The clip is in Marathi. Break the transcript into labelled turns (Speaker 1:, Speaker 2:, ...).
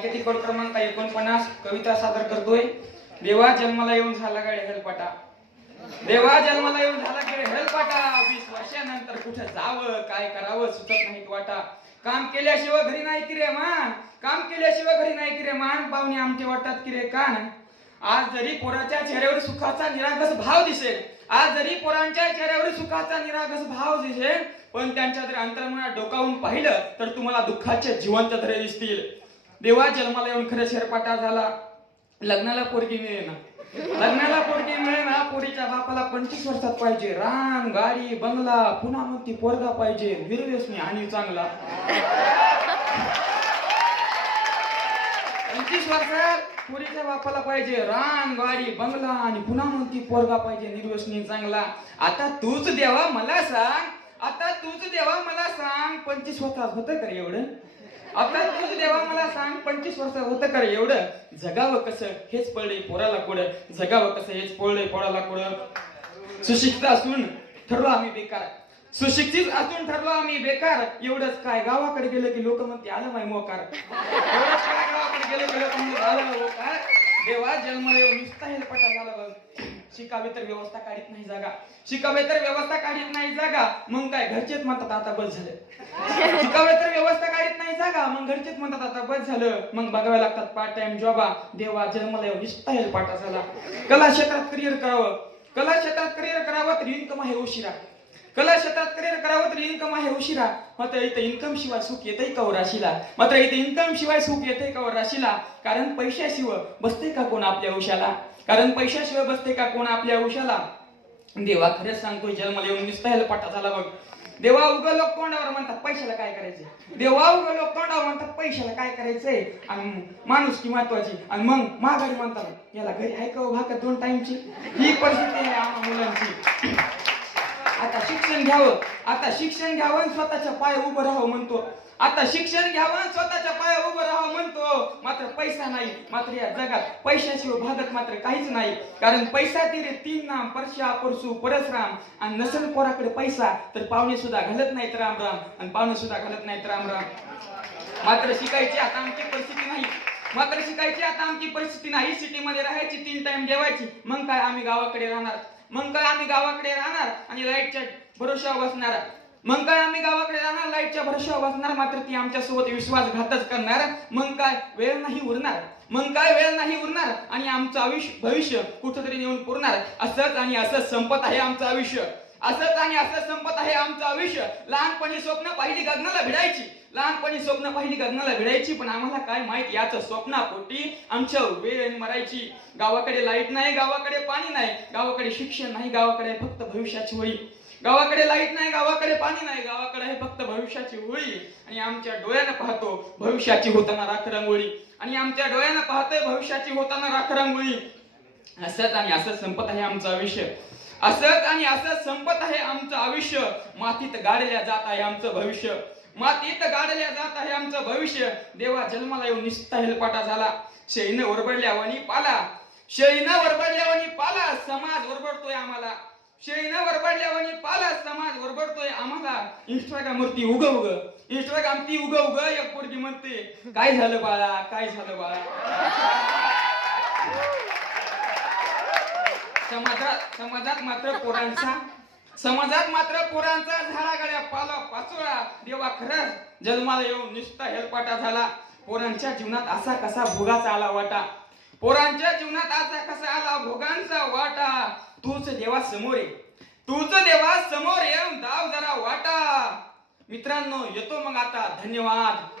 Speaker 1: सांकेतिक कोड क्रमांक एकोणपन्नास कविता सादर करतोय. देवा जन्माला येऊन झाला गाडी हेलपाटा. देवा जन्माला येऊन झाला गाडी हेलपाटा. वीस वर्षानंतर कुठं जावं काय करावं सुचत नाही वाटा. काम केल्याशिवाय घरी नाही की रे मान? काम केल्याशिवाय घरी नाही की रे मान? पाहुणे आमचे वाटतात की रे कान? आज जरी पोराच्या चेहऱ्यावर सुखाचा निरागस भाव दिसेल आज जरी पोरांच्या चेहऱ्यावर सुखाचा निरागस भाव दिसेल पण त्यांच्या जर अंतर्मनात डोकावून पाहिलं तर तुम्हाला दुःखाचे जिवंत धरे दिसतील. देवा जन्माला येऊन खरं शेरपाटा झाला. लग्नाला पोरगी मिळेना. लग्नाला पोरगी मिळेना पोरीच्या बापाला पंचवीस वर्षात पाहिजे. रान गाडी बंगला पुन्हा मग ती पोरगा पाहिजे. निर्व्यसनी आणि चांगला. पंचवीस वर्षात पुरीच्या बापाला पाहिजे. रान गाडी बंगला आणि पुन्हा म्हणती पोरगा पाहिजे. निर्वसनी चांगला. आता तूच देवा मला सांग. आता तूच देवा मला सांग. पंचवीस वर्षात होतं का रे एवढं? आता देवा मला सांग पंचवीस वर्ष होतं का एवढं? जगावं कसं? हेच पडले पोराला कुड जगावं कसं? हेच पडले पोराला कुड सुशिक्षित असून ठरलो आम्ही बेकार. सुशिक्षित असून ठरलो आम्ही बेकार. एवढंच काय? गावाकडे गेलं की लोक म्हणते आलं माय मोकार. एवढंच काय? गावाकडे गेलं की लोक म्हणते आलं मोकार. देवा जन्माला येऊन नुसता हेलपटा झाला बघ. शिकावे तर व्यवस्था काढीत नाही जागा. शिकावे तर व्यवस्था काढीत नाही जागा. मग काय? घरचेच म्हणतात आता बस झालं. शिकावे तर व्यवस्था काढीत नाही जागा मग घरचेच म्हणतात आता बस झालं. मग बघावे लागतात पार्ट टाइम जॉबा देवा जन्मला येऊन नुसता हेलपाटा झाला. कला क्षेत्रात करिअर करावं. कला क्षेत्रात करिअर करावं तर इन्कम आहे उशिरा. कला क्षेत्रात करिअर करावं तर इन्कम आहे उशिरा. मात्र इथं इन्कम शिवाय सुख येतंय का हो राशीला? मात्र इथं इन्कम शिवाय सुख येतंय का हो राशीला? कारण पैशाशिवाय बसते का कोण आपल्या उशाला? कारण पैशाशिवाय बसते का कोण आपल्या उशाला? देवा खरंच सांगतोय जन्मला येऊन निस्तायला पाठ झाला बघ. देवा उगा लोक तोंडावर म्हणतात पैशाला काय करायचंय? देवा उगा लोक तोंडावर म्हणतात पैशाला काय करायचंय? आणि माणूस की महत्वाची. आणि मग महागाडी म्हणतात याला घरी आहे का हो भाकर दोन टाइमची ही परिस्थिती आहे आम्हा मुलांची. आता शिक्षण घ्यावं. आता शिक्षण घ्यावं स्वतःच्या पाय उभं राहावं म्हणतो. आता शिक्षण घ्यावं स्वतःच्या पाय उभं राहावं म्हणतो. मात्र पैसा नाही मात्र या जगात पैशाशिवाय भागत मात्र काहीच नाही. कारण पैसा तिरे तीन नाम परशा परशु परसराम आणि नसेल पोराकडे पैसा तर पाहुणे सुद्धा घालत नाहीत राम राम आणि पाहुणे सुद्धा घालत नाहीत राम राम. मात्र शिकायची आता आमची परिस्थिती नाही. मात्र शिकायची आता आमची परिस्थिती नाही. सिटीमध्ये राहायची तीन टाइम जेवायची. मग काय आम्ही गावाकडे राहणार? मग काय आम्ही गावाकडे राहणार? आणि लाईटच्या भरोशावर बसणार? मग काय आम्ही गावाकडे जाणार? लाईटच्या भरशावर बसणार मात्र ती आमच्यासोबत विश्वासघातच करणार. मग काय? वेळ नाही उरणार. मग काय वेळ नाही उरणार? आणि आमचं आयुष्य भविष्य कुठंतरी नेऊन पुरणार. असंच आणि असंच संपत आहे आमचं आयुष्य. असंच आणि असंच संपत आहे आमचं आयुष्य. लहानपणी स्वप्न पाहिली गगनाला भिडायची. लहानपणी स्वप्न पाहिली गगनाला भिडायची. पण आम्हाला काय माहीत याचं स्वप्नापोटी आमच्या वेळ मरायची. गावाकडे लाइट नाही गावाकडे पाणी नाही. गावाकडे शिक्षण नाही गावाकडे फक्त भविष्याची होळी गावाकडे लाइट नाही गावाकडे पाणी नाही. गावाकडे हे फक्त भविष्याची होळी आणि आमच्या डोळ्यानं पाहतो भविष्याची होताना राखरांगोळी आणि आमच्या डोळ्यानं पाहतोय भविष्याची होताना राख रांगोळी. असंच आणि असंच संपत आहे आमचं आयुष्य. असंच आणि असंच संपत आहे आमचं आयुष्य. मातीत गाडल्या जात आहे आमचं भविष्य. मातीत गाडल्या जात आहे आमचं भविष्य. देवा जन्माला येऊन निस्ता हेलपाटा झाला. शैन ओरबडल्या वणी पाला. शैन ओरबडल्या वणी पाला. समाज ओरबडतोय आम्हाला. शैन वरबडल्यावानी पाला समाज वरबडतोय आम्हाला. इंस्टाग्राम वरती उग उग. इंस्टाग्राम ती उग उग एक पोरगी म्हणते काय झालं बाळा? काय झालं बाळा? समाजात समाजात मात्र पोरांचा समाजात मात्र पोरांचा झाला गड्या पाला पाचोळा. देवा खरंच जन्माला येऊन निष्ठा हेलपाटा झाला. पोरांच्या जीवनात असा कसा भोगाचा आला वाटा? पोरांच्या जीवनात असा कसा आला भोगांचा वाटा? तूच देवा समोर ये. तूच देवा समोर ये. दाव जरा वाटा. मित्रांनो येतो मग आता. धन्यवाद.